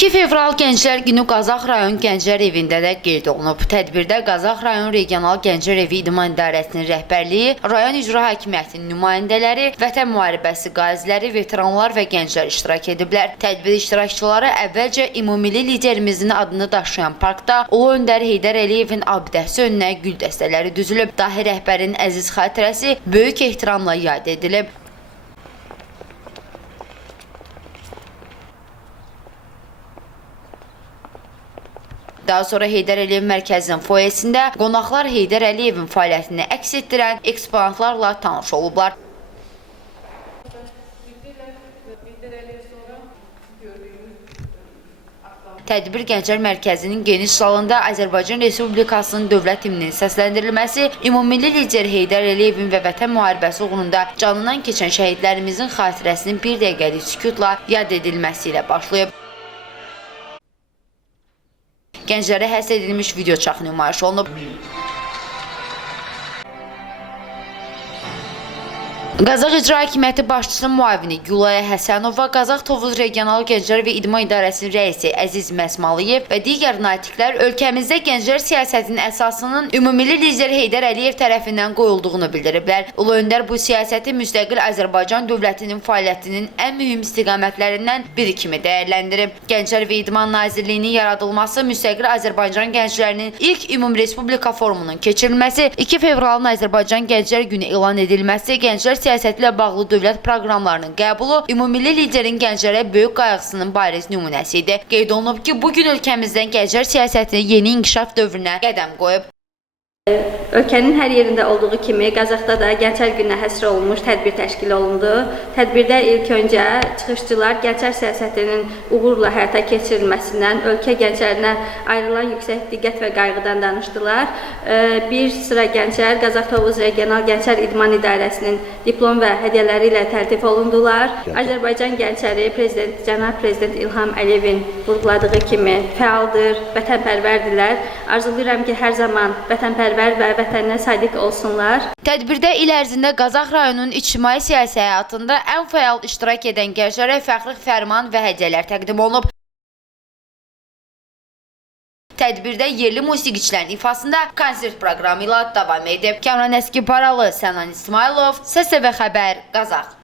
2 fevral Gənclər Günü Qazax rayon Gənclər evində də qeyd olunub. Tədbirdə Qazax rayon Regional Gənclər evi İdman İdarəsinin rəhbərliyi, rayon icra hakimiyyətinin nümayəndələri, vətən müharibəsi qaziləri, veteranlar və gənclər iştirak ediblər. Tədbir iştirakçıları əvvəlcə ümummilli liderimizin adını daşıyan parkda Ulu Öndər Heydər Əliyevin abidəsi önünə gül dəstələri düzülüb. Dahi rəhbərin əziz xatirəsi böyük ehtiramla yad edilib. Daha sonra Heydər Əliyev mərkəzinin foyesində qonaqlar Heydər Əliyevin fəaliyyətini əks etdirən eksponatlarla tanış olublar. Tədbir Gənclər Mərkəzinin geniş salonunda Azərbaycan Respublikasının dövlət himninin səsləndirilməsi, ümummilli lider Heydər Əliyevin və vətən müharibəsi uğrunda canından keçən şəhidlərimizin xatirəsinin bir dəqiqəlik sükutla yad edilməsi ilə başlayıb. Gənclərə həsr edilmiş video çax nümayiş olunub. Qazax İcra Hakimiyyəti başçısının müavini Gülaya Həsənova, Qazax Tovuz Regional Gənclər və İdman İdarəsinin rəisi Əziz Məsmalıyev və digər natiqlər ölkəmizdə gənclər siyasətinin əsasının ümummilli lider Heydər Əliyev tərəfindən qoyulduğunu bildiriblər. Ulu Öndər bu siyasəti müstəqil Azərbaycan dövlətinin fəaliyyətinin ən mühüm istiqamətlərindən biri kimi dəyərləndirib. Gənclər və İdman Nazirliyinin yaradılması, müstəqil Azərbaycan gənclərinin ilk ümumrespublika forumunun keçirilməsi, 2 fevralın Azərbaycan Gənclər Günü elan edilməsi, gənclər siyasətlə bağlı dövlət proqramlarının qəbulu ümummilli liderin gənclərə böyük qayğısının bariz nümunəsi idi. Qeyd olunub ki, bugün ölkəmizdən gənclər siyasəti yeni inkişaf dövrünə qədəm qoyub. Ölkənin hər yerində olduğu kimi Qazaxda da Gənclər Gününə həsr olunmuş tədbir təşkil olundu. Tədbirdə ilk öncə çıxışçılar gənclər siyasətinin uğurla həyata keçirilməsindən, ölkə gənclərinə ayrılan yüksək diqqət və qayğıdan danışdılar. Bir sıra gənclər Qazax Tovuz Regional Gənclər İdman İdarəsinin diplom və hədiyyələri ilə təltif olundular. Azərbaycan gəncləri Cənab Prezident İlham Əliyevin vurğuladığı kimi fəaldır, vətənpərvərdirlər. Arzulayıram ki, hər zaman vətənpərvər və vətəninə sadiq olsunlar. Tədbirdə il ərzində Qazax rayonunun ictimai siyasi həyatında ən fəal iştirak edən gənclərə fəxri fərman və hədiyyələr təqdim olunub. Tədbirdə yerli musiqiçilərin ifasında konsert proqramı ilə davam edib. Kəmran Əskiparalı, Sənan İsmailov, SSV Xəbər, Qazax.